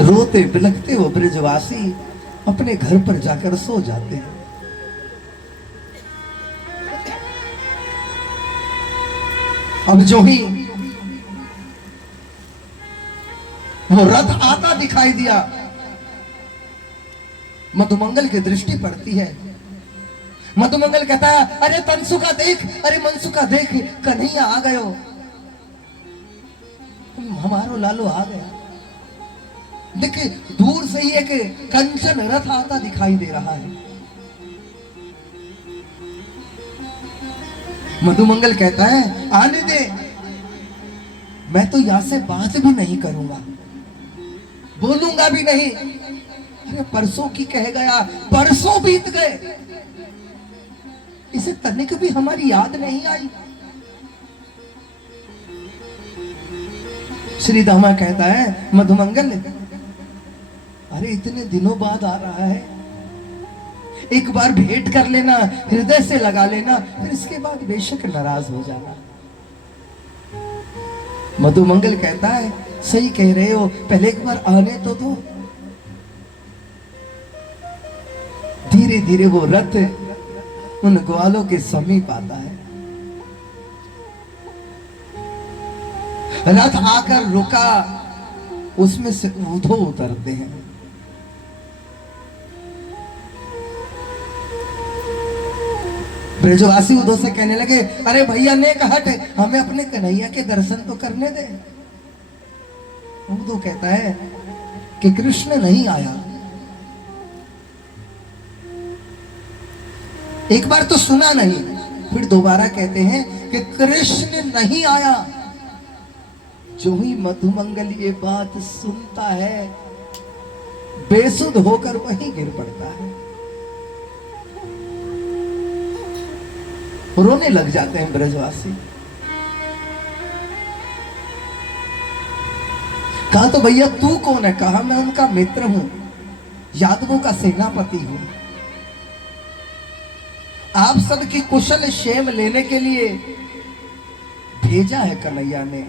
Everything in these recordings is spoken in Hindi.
रोते बिलखते वो ब्रजवासी अपने घर पर जाकर सो जाते हैं। अब जो ही वो रथ आता दिखाई दिया, मधुमंगल की दृष्टि पड़ती है। मधुमंगल कहता है, अरे तंसुका देख, अरे मनसुका देख, कन्हैया आ गयो, हमारो लालो आ गया। देखिए दूर से ही एक कंचन रथ आता दिखाई दे रहा है। मधुमंगल कहता है, आने दे, मैं तो यहां से बात भी नहीं करूंगा, बोलूंगा भी नहीं। अरे परसों की कह गया, परसों बीत गए, इसे तनिक भी हमारी याद नहीं आई। श्री दामा कहता है, मधुमंगल अरे इतने दिनों बाद आ रहा है, एक बार भेंट कर लेना, हृदय से लगा लेना, फिर इसके बाद बेशक नाराज हो जाना। मधुमंगल कहता है, सही कह रहे हो, पहले एक बार आने तो दो। धीरे धीरे वो रथ उन ग्वालों के समीप आता है। रथ आकर रुका, उसमें से ऊधो उतरते हैं। ब्रजवासी उधो से कहने लगे, अरे भैया नेक हट, हमें अपने कन्हैया के दर्शन तो करने दे। उधो कहता है कि कृष्ण नहीं आया। एक बार तो सुना नहीं, फिर दोबारा कहते हैं कि कृष्ण नहीं आया। जो ही मधुमंगल ये बात सुनता है, बेसुध होकर वहीं गिर पड़ता है, रोने लग जाते हैं ब्रजवासी। कहा तो भैया तू कौन है? कहा मैं उनका मित्र हूं, यादवों का सेनापति हूं, आप सबकी कुशल क्षेम लेने के लिए भेजा है कन्हैया ने।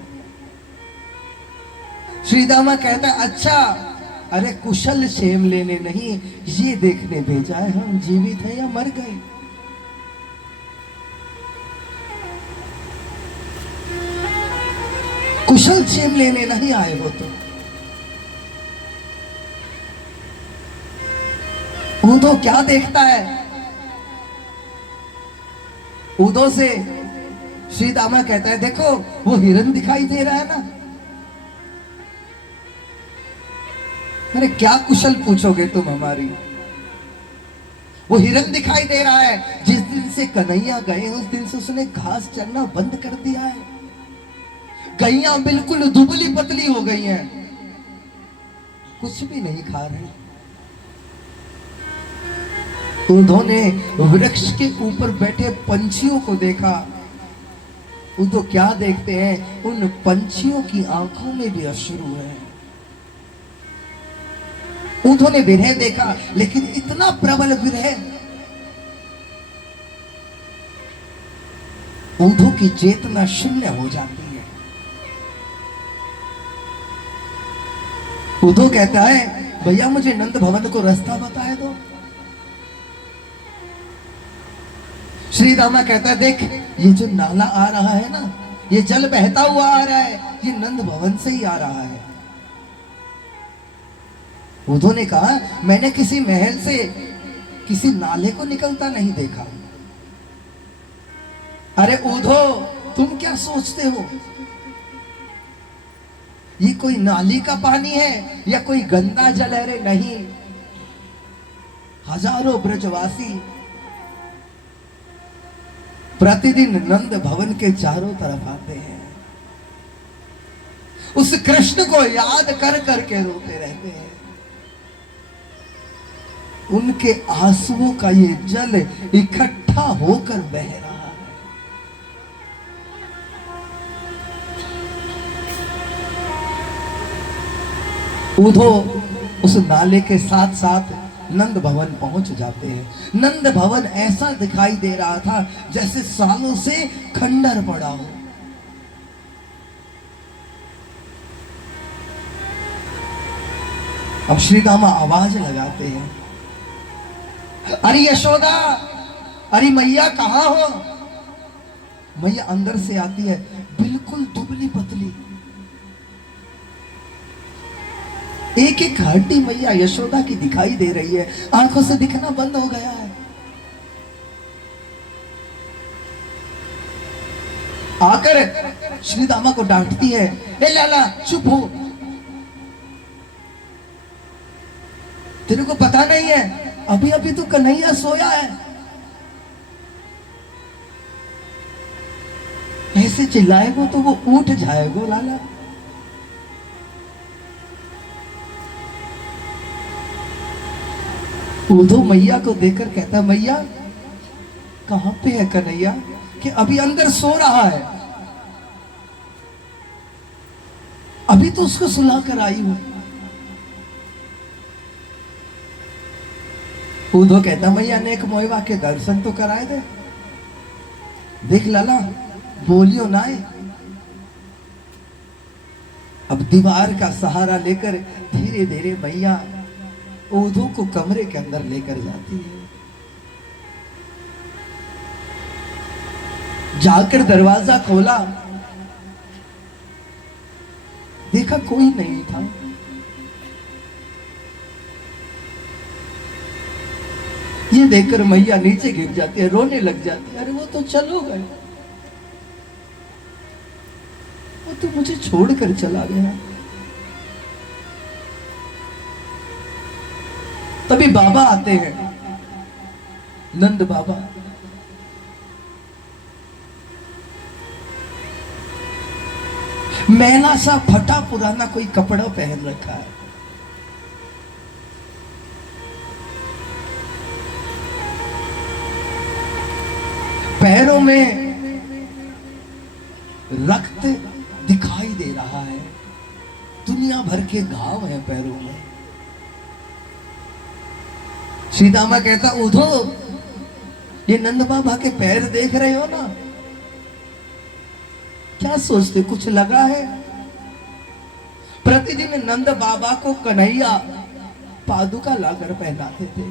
श्रीदामा कहता है, अच्छा, अरे कुशल क्षेम लेने नहीं, ये देखने भेजा है हम जीवित हैं या मर गए। कुशल क्षेम लेने नहीं आए हो तो। ऊधो क्या देखता है? ऊधो से श्री दामा कहता है, देखो वो हिरन दिखाई दे रहा है ना। अरे क्या कुशल पूछोगे तुम हमारी, वो हिरन दिखाई दे रहा है। जिस दिन से कन्हैया गए उस दिन से उसने घास चरना बंद कर दिया है। गैया बिल्कुल दुबली पतली हो गई हैं, कुछ भी नहीं खा रहे। उन्होंने वृक्ष के ऊपर बैठे पंछियों को देखा। उनको क्या देखते हैं? उन पंछियों की आंखों में भी अश्रु है। उन्होंने विरह देखा, लेकिन इतना प्रबल विरह, ऊधो की चेतना शून्य हो जाती है। ऊधो कहता है, भैया मुझे नंद भवन को रास्ता बताए दो। श्री रामा कहता है, देख ये जो नाला आ रहा है ना, ये जल बहता हुआ आ रहा है, ये नंद भवन से ही आ रहा है। ऊधो ने कहा, मैंने किसी महल से किसी नाले को निकलता नहीं देखा। अरे ऊधो, तुम क्या सोचते हो? ये कोई नाली का पानी है या कोई गंदा जल है? रे नहीं, हजारों ब्रजवासी प्रतिदिन नंद भवन के चारों तरफ आते हैं, उस कृष्ण को याद कर करके रोते रहते हैं। उनके आंसुओं का ये जल इकट्ठा होकर बह रहा है। ऊधो उस नाले के साथ साथ नंद भवन पहुंच जाते हैं। नंद भवन ऐसा दिखाई दे रहा था जैसे सालों से खंडर पड़ा हो। अब श्री दामा आवाज लगाते हैं, अरे यशोदा, अरे मैया कहाँ हो? मैया अंदर से आती है, बिल्कुल दुबली पतली, एक एक हड्डी मैया यशोदा की दिखाई दे रही है, आंखों से दिखना बंद हो गया है। आकर श्री दामा को डांटती है, ए लाला चुप हो, तेरे को पता नहीं है अभी अभी तो कन्हैया सोया है। ऐसे चिल्लाएगो तो वो उठ जाएगो लाला। उद्धव मैया को देखकर कहता, मैया कहां पे है कन्हैया कि अभी अंदर सो रहा है, अभी तो उसको सुला कर आई हूं। उद्धव कहता, मैया ने एक मोहबा के दर्शन तो कराए दे, देख लाला बोलियो ना है। अब दीवार का सहारा लेकर धीरे धीरे मैया उद्धव को कमरे के अंदर लेकर जाती है। जाकर दरवाजा खोला, देखा कोई नहीं था। ये देखकर मैया नीचे गिर जाती है, रोने लग जाती है, अरे वो तो चलो गए, वो तो मुझे छोड़कर चला गया। तभी बाबा आते हैं, नंद बाबा। मैला सा फटा पुराना कोई कपड़ा पहन रखा है, पैरों में रक्त दिखाई दे रहा है, दुनिया भर के घाव हैं पैरों में। सीतामा कहता, उद्धव ये नंद बाबा के पैर देख रहे हो ना, क्या सोचते कुछ लगा है? प्रतिदिन नंद बाबा को कन्हैया पादुका लाकर पहनाते थे,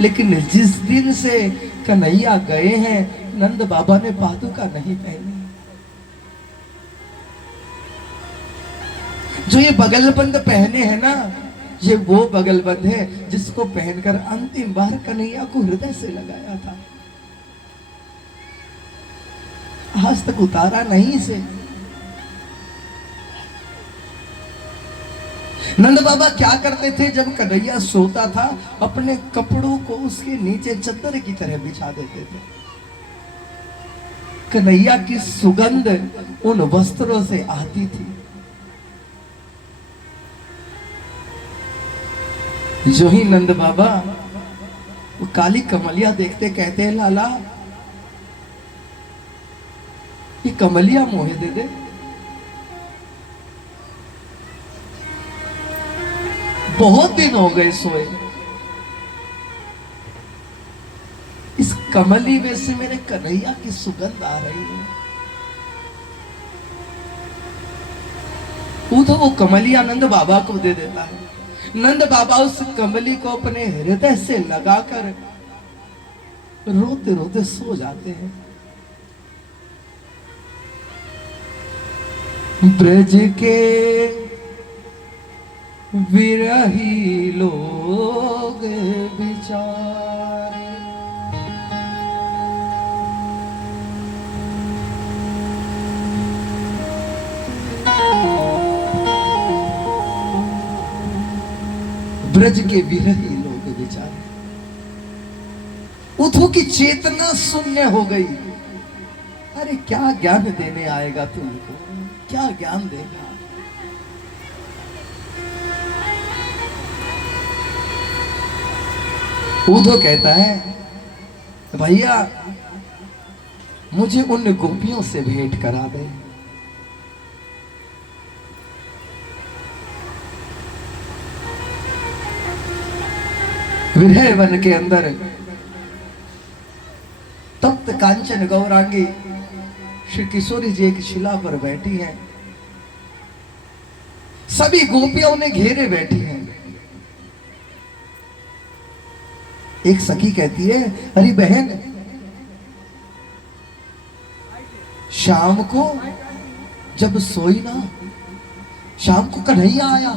लेकिन जिस दिन से कन्हैया गए हैं नंद बाबा ने पादुका नहीं पहनी। जो ये बगलबंद पहने हैं ना, ये वो बगलबंद है जिसको पहनकर अंतिम बार कन्हैया को हृदय से लगाया था, आज तक उतारा नहीं इसे। नंद बाबा क्या करते थे, जब कन्हैया सोता था अपने कपड़ों को उसके नीचे चद्दर की तरह बिछा देते थे। कन्हैया की सुगंध उन वस्त्रों से आती थी। जो ही नंद बाबा वो काली कमलिया देखते कहते हैं, लाला ये कमलिया मोहे दे दे। बहुत दिन हो गए सोए, इस कमली में से मेरे कन्हैया की सुगंध आ रही है। तो वो कमलिया नंद बाबा को दे देता है। नंद बाबा उस कमली को अपने हृदय से लगाकर रोते रोते सो जाते हैं। ब्रज के विरही लोग बिचारे, ब्रज के विरही लोग बेचारे। उद्धव की चेतना शून्य हो गई। अरे क्या ज्ञान देने आएगा तुमको, क्या ज्ञान देगा? उद्धव कहता है, भैया मुझे उन गोपियों से भेंट करा दे। विरह वन के अंदर तप्त कांचन गौरांगी श्री किशोरी जी एक शिला पर बैठी हैं। सभी गोपियां उन्हें घेरे बैठी हैं। एक सखी कहती है, अरे बहन, शाम को जब सोई ना, शाम को कन्हैया आया,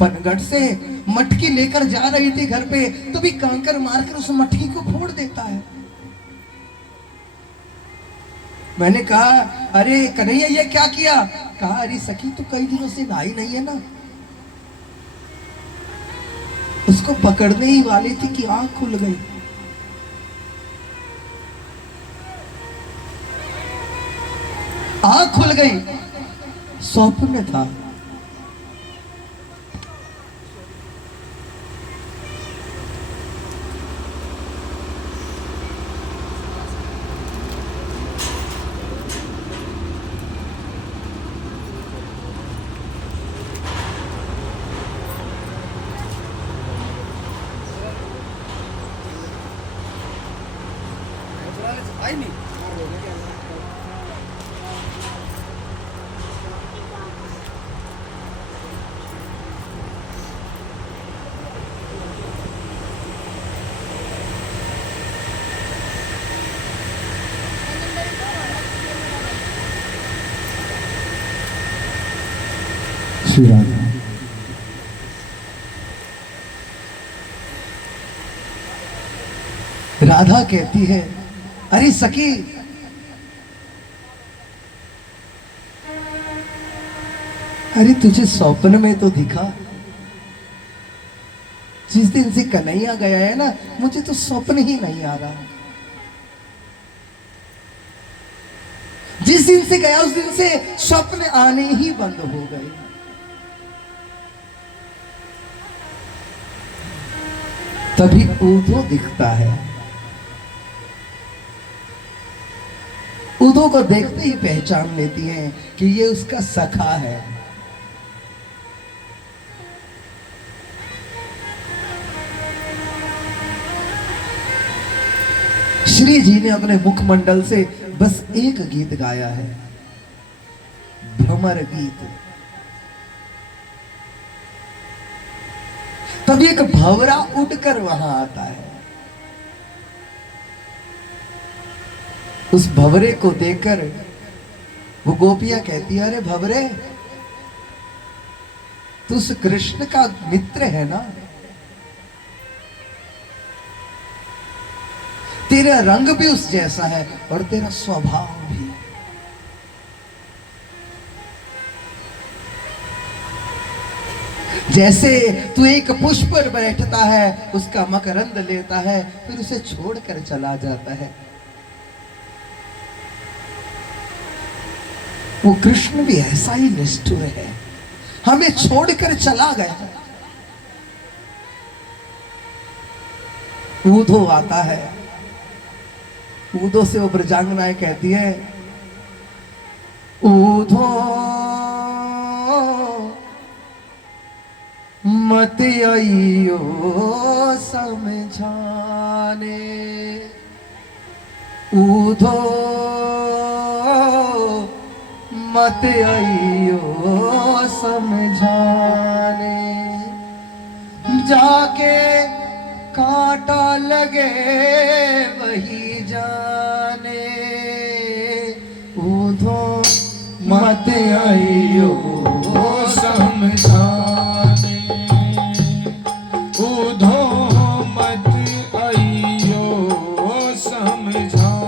पनगढ़ से मटकी लेकर जा रही थी घर पे, तो भी कांकर मारकर उस मटकी को फोड़ देता है। मैंने कहा, अरे कन्हैया ये क्या किया? कहा, अरे सखी तू कई दिनों से नहाई नहीं है ना। उसको पकड़ने ही वाली थी कि आंख खुल गई। आंख खुल गई, स्वप्न था। श्री राधा। राधा कहती है, अरे सखी, अरे तुझे स्वप्न में तो दिखा। जिस दिन से कन्हैया गया है ना, मुझे तो स्वप्न ही नहीं आ रहा। जिस दिन से गया उस दिन से स्वप्न आने ही बंद हो गए। तभी उधो दिखता है। उधो को देखते ही पहचान लेती हैं कि ये उसका सखा है। श्री जी ने अपने मुखमंडल से बस एक गीत गाया है, भ्रमर गीत। तभी एक भंवरा उड़कर वहां आता है। उस भंवरे को देखकर वो गोपियां कहती है, अरे भंवरे, तू उस कृष्ण का मित्र है ना? तेरा रंग भी उस जैसा है और तेरा स्वभाव भी। जैसे तू एक पुष्प पर बैठता है, उसका मकरंद लेता है, फिर उसे छोड़कर चला जाता है। वो कृष्ण भी ऐसा ही निष्ठुर है, हमें छोड़कर चला गया। ऊधो आता है। ऊधो से वो ब्रजांगनाएं कहती है, ऊधो मत आइयो समझाने, ऊधो मत आइयो समझाने, जाके कांटा लगे वही जाने, ऊधो मत आइयो समझाने, ऊधो मत आइयो समझाने।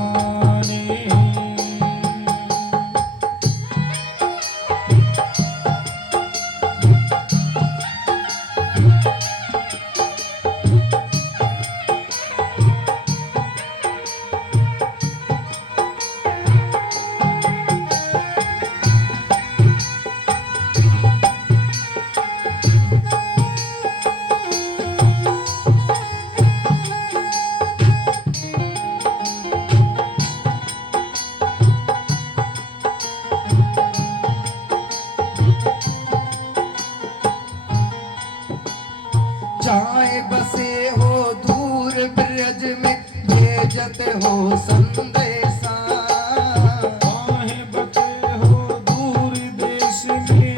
चाहे बसे हो दूर ब्रज में, भेजते हो संदेशा, चाहे बसे हो दूर देश में,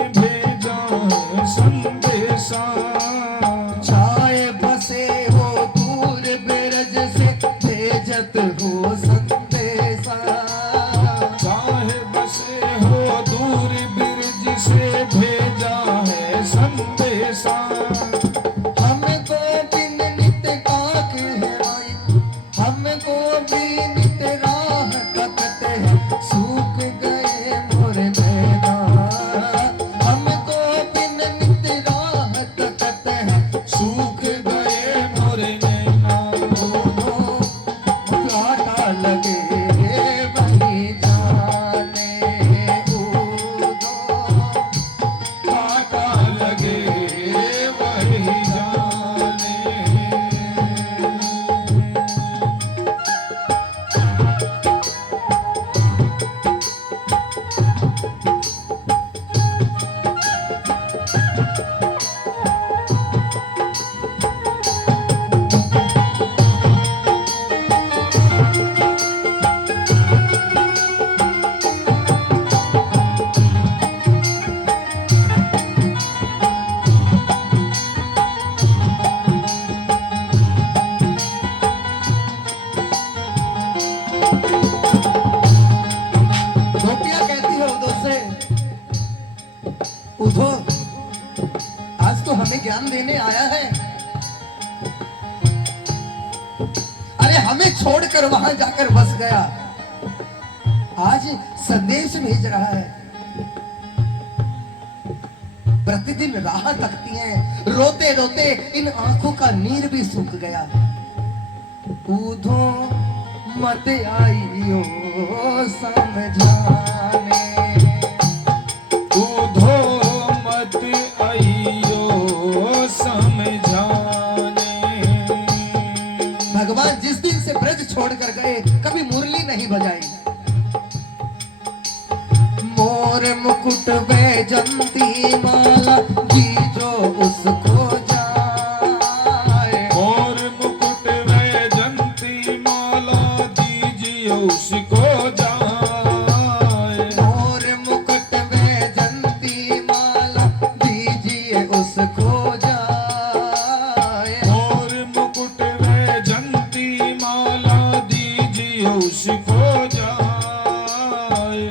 पैगाम देने आया है। अरे हमें छोड़कर वहां जाकर बस गया, आज संदेश भेज रहा है। प्रतिदिन राह तकती हैं, रोते रोते इन आंखों का नीर भी सूख गया। ऊधो मत आइयो समझाने, ऊधो मत आइयो समझाने। भगवान जिस दिन से ब्रज छोड़कर गए कभी मुरली नहीं बजाई। मोर मुकुट वैजंती माला दीजो उसको जाए। मोर मुकुट वैजंती माला दीजिए उसको जाए। मोर मुकुट वैजंती माला दीजिए उसको जाए। मोर मुकुट वैजंती माला दीजिए उसको जाए।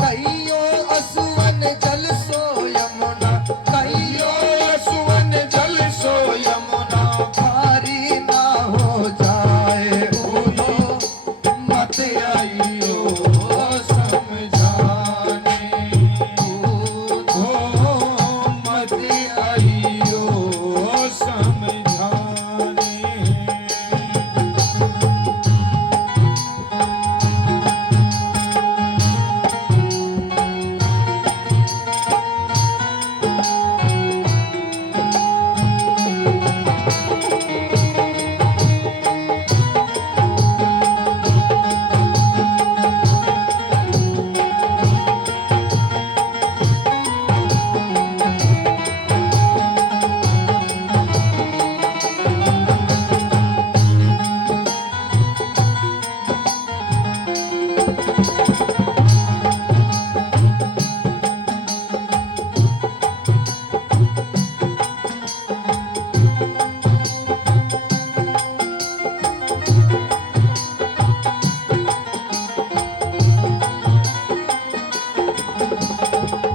कइयो असुवन जल सो यमुना, कइयो सुवन जल सो यमुना, भारी ना हो जाए। ऊधो मत आइयो समझाने। ऊधो मत आइयो समझाने।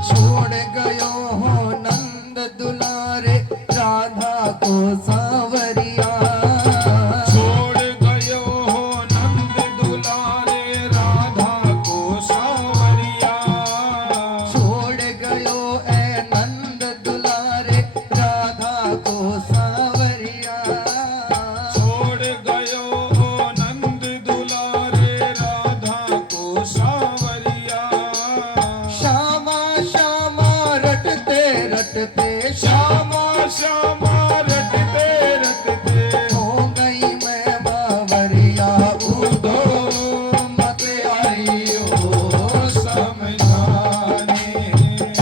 छोड़ गयो हो नंद दुलारे राधा को सांवरिया। छोड़ गयो हो नंद दुलारे राधा को सांवरिया। छोड़ गयो ए नंद दुलारे राधा को सांवरिया। छोड़ गयो हो नंद दुलारे राधा को सांवरिया। श्यामा श्यामा रटते रटते श्यामा श्यामा रटते रटते हो गई मैं बावरिया। ऊधो मत आइयो समझाने।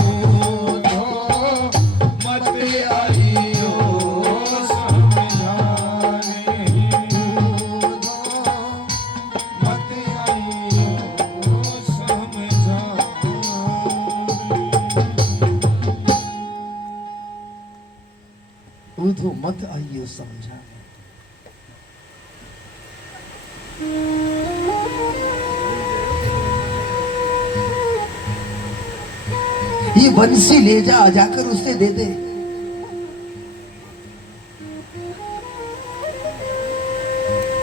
ऊधो मत आइयो समझाने। ऊधो मत आइयो समझाने। ऊधो मत आइयो समझाने। ये बंसी ले जा, जाकर उसे दे दे।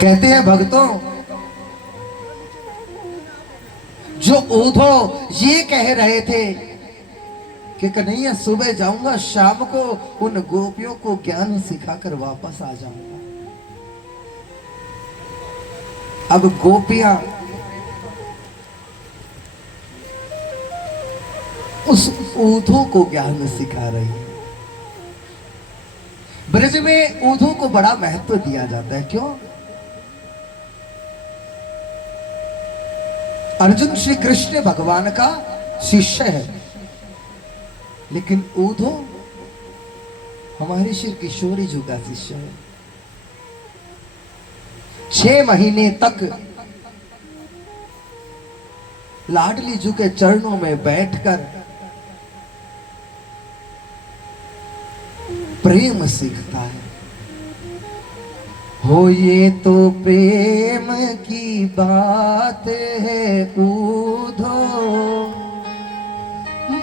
कहते हैं भक्तों, जो ऊधो ये कह रहे थे कि कन्हैया सुबह जाऊंगा, शाम को उन गोपियों को ज्ञान सिखाकर वापस आ जाऊंगा। अब गोपियां उस ऊधो को ज्ञान सिखा रही है। ब्रज में ऊधो को बड़ा महत्व दिया जाता है। क्यों? अर्जुन श्री कृष्ण भगवान का शिष्य है, लेकिन ऊधो हमारे श्री किशोरी जी का शिष्य है। 6 महीने तक लाडली जी के चरणों में बैठकर प्रेम सीखता है। हो ये तो प्रेम की बात है ऊधो,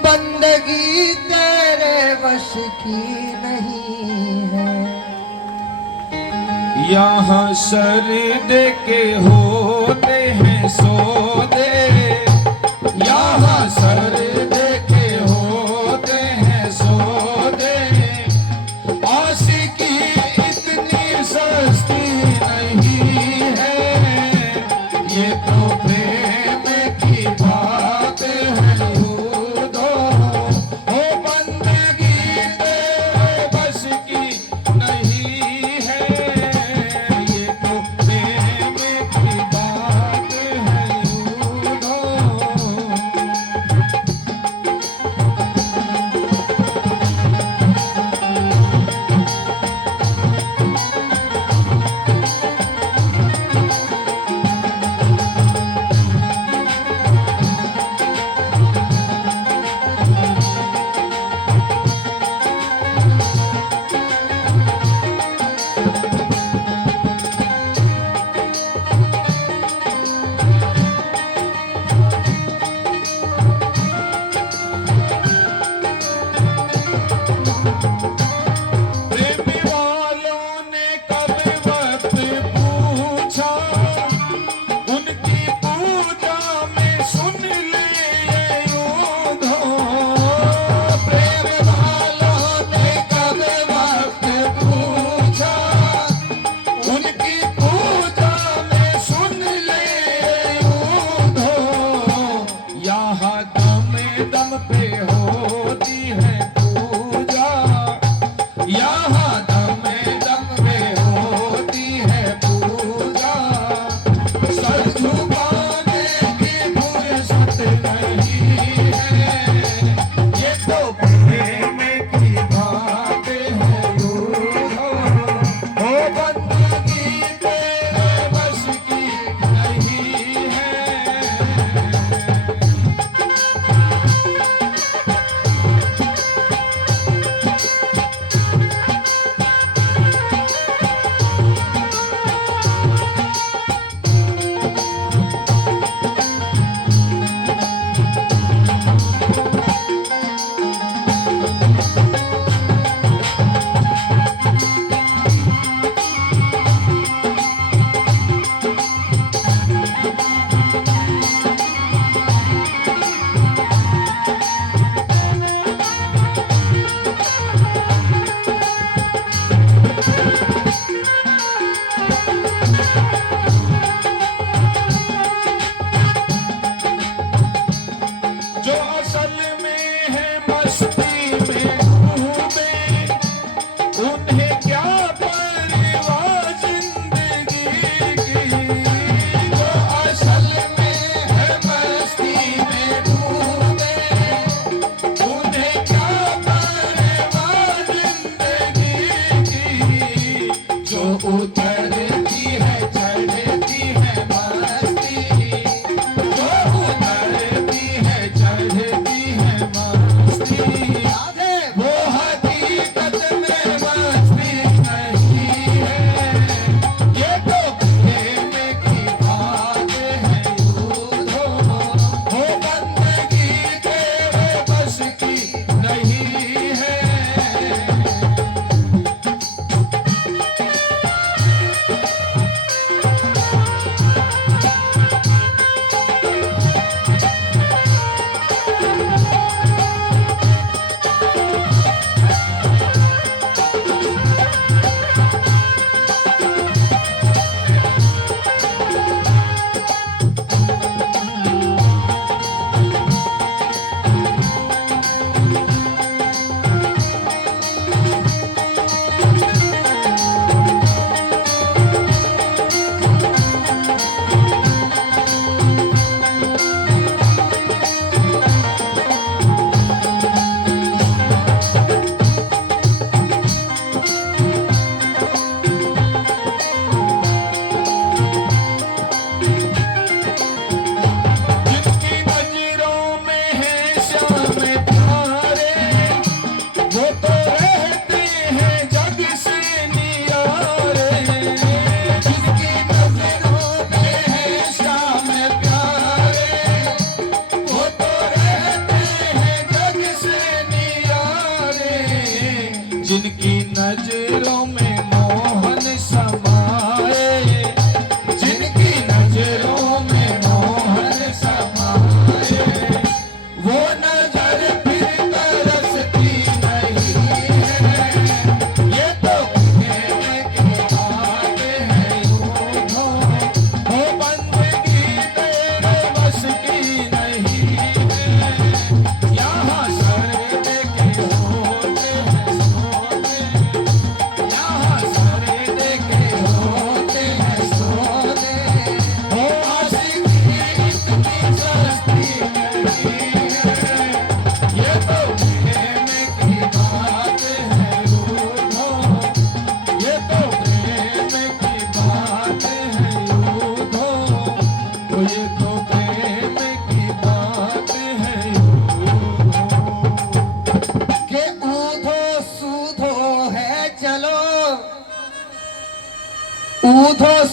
बंदगी तेरे वश बस की नहीं है। यहाँ सर्दे के होते हैं सौदे, यहाँ सर्दे के होते हैं सौदे, आशिकी इतनी सस्ती नहीं है, ये तो प्रेम की बातें हैं यूदो, ओ बंदगी तेरे बस की नहीं है, ये तो प्रेम की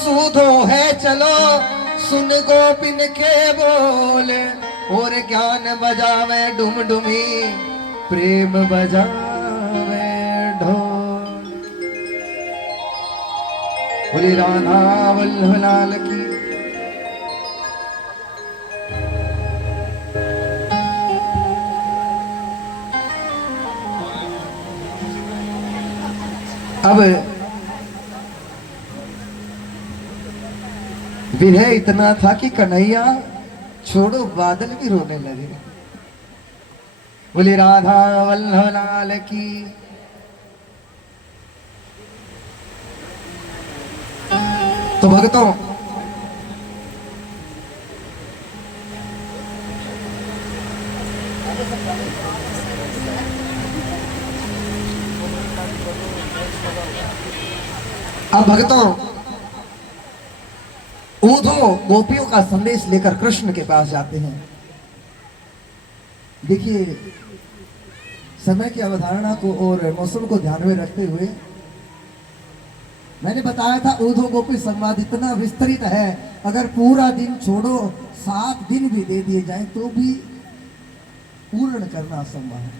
सूधो है चलो सुन गोपिन के बोल, और ज्ञान बजावे डुम डुमी प्रेम बजावे ढोल। बोली राधा वल्लभ लाल की। अब विनय इतना था कि कन्हैया छोड़ो बादल भी रोने लगे। बोली राधा वल्लभ लाल की। तो भक्तों, अब भक्तों, ऊधो गोपियों का संदेश लेकर कृष्ण के पास जाते हैं। देखिए, समय की अवधारणा को और मौसम को ध्यान में रखते हुए मैंने बताया था ऊधो गोपी संवाद इतना विस्तृत है, अगर पूरा दिन छोड़ो 7 दिन भी दे दिए जाए तो भी पूर्ण करना असंभव है,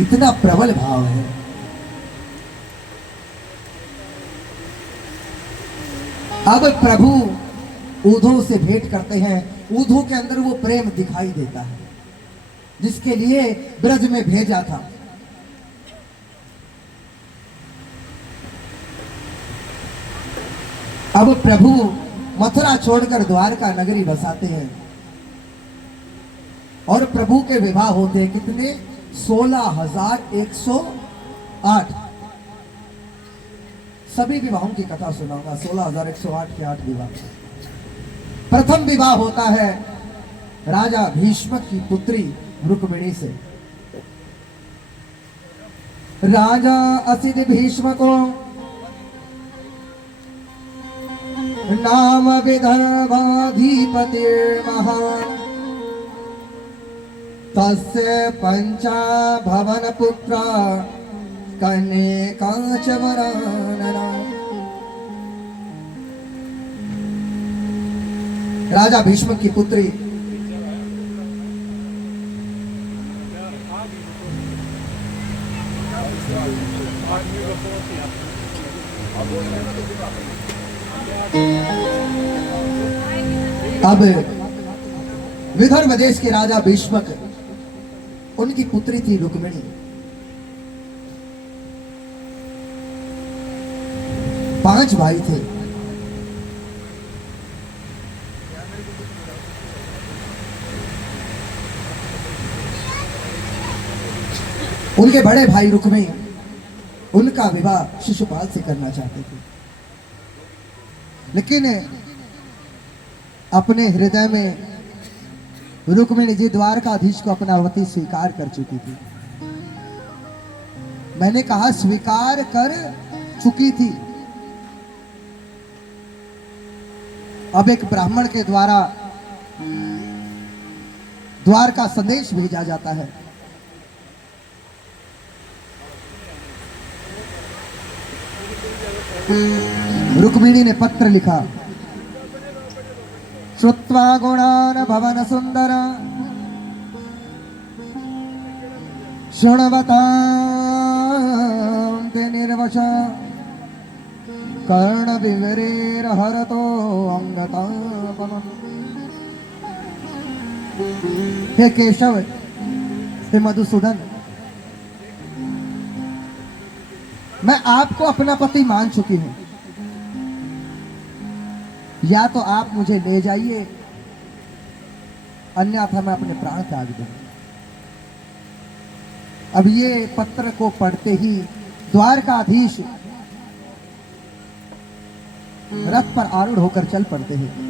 इतना प्रबल भाव है। अब प्रभु ऊधो से भेंट करते हैं। ऊधो के अंदर वो प्रेम दिखाई देता है जिसके लिए ब्रज में भेजा था। अब प्रभु मथुरा छोड़कर द्वारका नगरी बसाते हैं और प्रभु के विवाह होते हैं। कितने? 16,108। सभी विवाहों की कथा सुनाऊंगा। 16,108 के 8 विवाह। प्रथम विवाह होता है राजा भीष्म की पुत्री रुक्मिणी से। राजा असित भीष्म को नाम विदर्भाधिपति महान, तस्य पंचा भवन पुत्र कन्यका च वरानना। राजा भीष्म की पुत्री अब विदर्भ देश के राजा भीष्मक, उनकी पुत्री थी रुक्मिणी। 5 भाई थे। उनके बड़े भाई रुक्मी उनका विवाह शिशुपाल से करना चाहते थे, लेकिन अपने हृदय में रुक्मिणी जी द्वारकाधीश को अपना वती स्वीकार कर चुकी थी। मैंने कहा स्वीकार कर चुकी थी। अब एक ब्राह्मण के द्वारा द्वारका संदेश भेजा जाता है। रुक्मिणी ने पत्र लिखा। श्रुत्वा गुणान भवन सुंदर शृण्वतां ते निर्वश, कर्ण विवरेर हरतो अंगतापमम्। हे केशव, हे मधुसूदन, मैं आपको अपना पति मान चुकी हूं। या तो आप मुझे ले जाइए, अन्यथा मैं अपने प्राण त्याग दूंगा। अब ये पत्र को पढ़ते ही द्वारकाधीश रथ पर आरूढ़ होकर चल पड़ते हैं।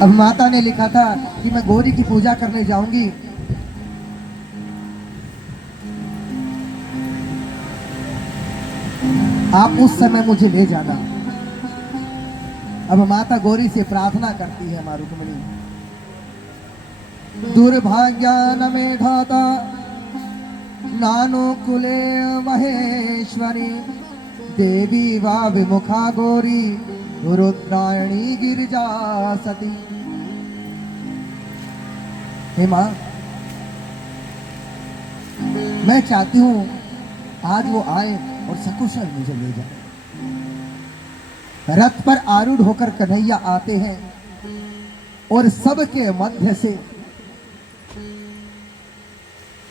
अब माता ने लिखा था कि मैं गौरी की पूजा करने जाऊंगी। आप उस समय मुझे ले जाना। अब माता गौरी से प्रार्थना करती है मां रुक्मिणी दुर्भाग्या न मे धाता नानुकुले महेश्वरी देवी वा विमुखा गौरी रुद्रायणी गिरिजा सती। हे मां, मैं चाहती हूं आज वो आए और सकुशल मुझे ले जाए। रथ पर आरूढ़ होकर कन्हैया आते हैं और सबके मध्य से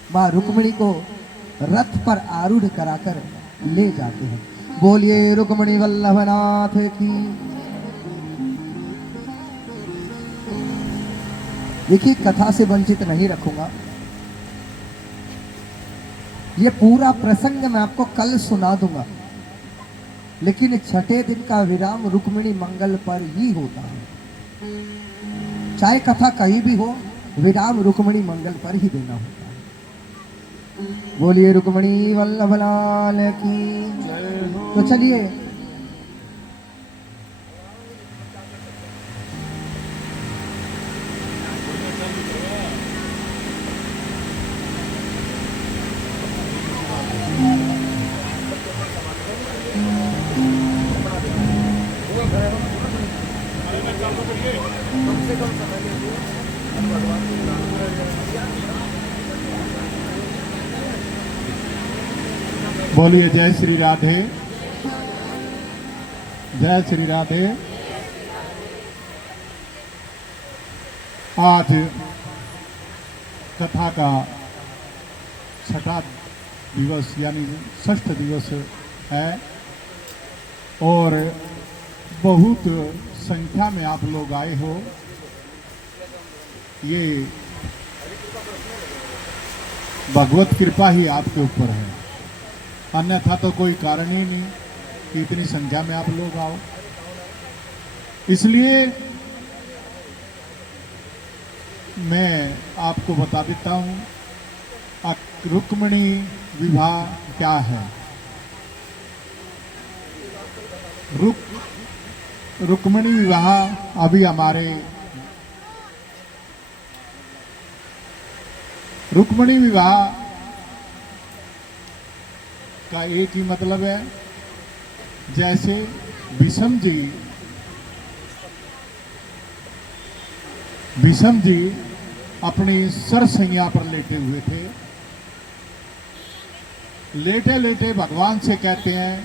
मां रुक्मिणी को रथ पर आरूढ़ कराकर ले जाते हैं। बोलिए रुक्मिणी वल्लभनाथ की। देखिए, कथा से वंचित नहीं रखूंगा। ये पूरा प्रसंग मैं आपको कल सुना दूंगा, लेकिन छठे दिन का विराम रुक्मिणी मंगल पर ही होता है। चाहे कथा कहीं भी हो, विराम रुक्मिणी मंगल पर ही देना होता है। बोलिए रुक्मिणी वल्लभलाल की। तो चलिए बोलिए जय श्री राधे, जय श्री राधे। आज कथा का छठा दिवस यानी षष्ठ दिवस है और बहुत संख्या में आप लोग आए हो। ये भगवत कृपा ही आपके ऊपर है, अन्यथा तो कोई कारण ही नहीं कि इतनी संख्या में आप लोग आओ। इसलिए मैं आपको बता देता हूँ रुक्मिणी विवाह क्या है। रुक्मिणी विवाह अभी हमारे रुक्मिणी विवाह का एक ही मतलब है, जैसे भीष्म जी अपनी सरसैया पर लेटे हुए थे। लेटे लेटे भगवान से कहते हैं